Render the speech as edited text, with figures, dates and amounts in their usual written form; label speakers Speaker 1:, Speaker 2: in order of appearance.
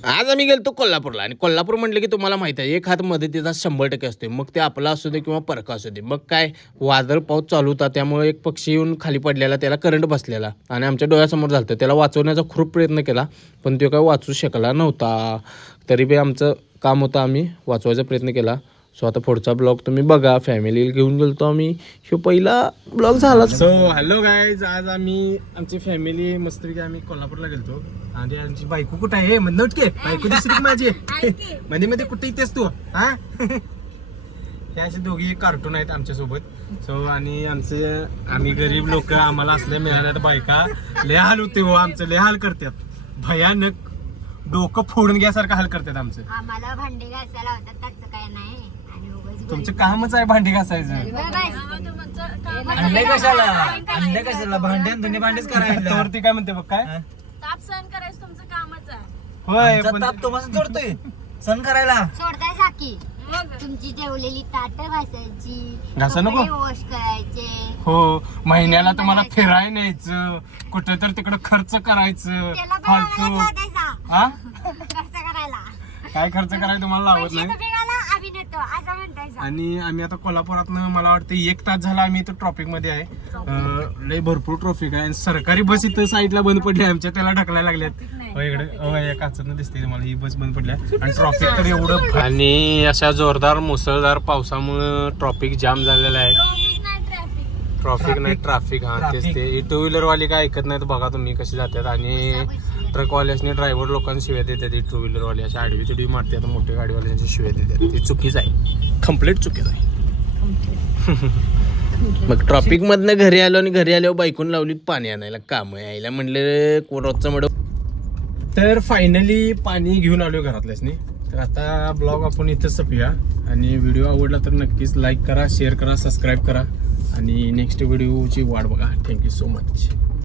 Speaker 1: आज आम्ही गेलतो कोल्हापूरला आणि कोल्हापूर म्हटलं की तुम्हाला माहिती आहे एक हात मदतीचा 100% असते. मग ते आपला असू दे किंवा परका असू दे. मग काय वादळ पाऊस चालू होता त्यामुळे एक पक्षी येऊन खाली पडलेला, त्याला करंट बसलेला आणि आमच्या डोळ्यासमोर झालं. त्याला वाचवण्याचा खूप प्रयत्न केला पण तो काय वाचू शकला नव्हता. तरी बी आमचं काम होतं, आम्ही वाचवायचा प्रयत्न केला. सो आता पुढचा ब्लॉग तुम्ही बघा. फॅमिली घेऊन गेलतो आम्ही. ह्यो पहिला ब्लॉग झाला. सो हॅलो गाईज, आज आम्ही आमची फॅमिली मस्तपैकी आम्ही कोल्हापूरला गेलतो आणि आमची बायको कुठं आहे नटके बायको दिसली माझी मध्ये मध्ये कुठे येतेस तू हा. हे असे दोघी कार्टून आहेत आमच्या सोबत. सो आणि आम्ही गरीब लोक, आम्हाला असल्या मिळाल्या तर बायका लय हाल होते हो. आमचं लय हाल करतात, भयानक डोकं फोडून घ्यासारखं हाल करतात आमचं.
Speaker 2: आम्हाला भांडे घासायला होतात त्याचं काय नाही.
Speaker 1: तुमचं कामच आहे भांडी घासायचं.
Speaker 3: अंडे कशाला भांड्यान धुणे भांडेच करायला.
Speaker 1: वरती काय म्हणते बघ काय
Speaker 4: ताप सहन करायचं तुमचं कामच आहे.
Speaker 1: होय
Speaker 3: ताप तुम्हाला जोडतोय सण करायला.
Speaker 2: सोडताय साकी तुमची जेवलेली ताट घासायची,
Speaker 1: घासा नको?
Speaker 2: कपडे वॉश करायचे.
Speaker 1: हो, महिन्याला तुम्हाला फिरायला न्यायचं, कुठं तर तिकडं खर्च करायचं
Speaker 2: त्याला पण
Speaker 1: फालतू.
Speaker 2: आम्हाला सोडायचा.
Speaker 1: हा
Speaker 2: खर्च करायला
Speaker 1: काय खर्च करायला तुम्हाला लावत
Speaker 2: पैसे
Speaker 1: नाही.
Speaker 2: तुम्ही घाला, आम्ही नेतो असं म्हणतायचा.
Speaker 1: आणि आम्ही आता कोल्हापुरातनं मला वाटतं 1 तास झाला आम्ही इथं ट्रॉफिक मध्ये आहे. लय भरपूर ट्रॉफिक आहे. सरकारी बस इथं साईडला बंद पडली आमच्या, त्याला ढकलायला लागल्यात. इकडे काचतनं दिसते तुम्हाला ही बस बंद पडल्या आणि ट्रॉफिक तर एवढं. आणि अशा जोरदार मुसळधार पावसामुळे ट्रॉफिक जाम झालेलं आहे. ट्रॉफिक नाही ट्रॅफिक. हा तेच ते. 2 व्हीलर वाली काय ऐकत नाहीत बघा तुम्ही कसे जातात. आणि ट्रकवाल्यासनी ड्रायव्हर लोकांना शिव्या देतात. 2 व्हीलर वाले अशा आडवी तिडवी मारतात, मोठ्या गाडीवाल्यांची शिव्या देतात. ते चुकीच आहे, कम्प्लीट चुकीच आहे. मग ट्रॉफिक मधनं घरी आलो आणि घरी आल्यावर बायकून लावली पाणी आणायला. काम यायला म्हणलं रोजचं मड. तर फायनली पाणी घेऊन आलो घरातल्यासनी. तर आता ब्लॉग आपण इथंच संपूया. आणि व्हिडिओ आवडला तर नक्कीच लाईक करा, शेअर करा, सबस्क्राईब करा आणि नेक्स्ट व्हिडिओची वाट बघा. Thank you so much.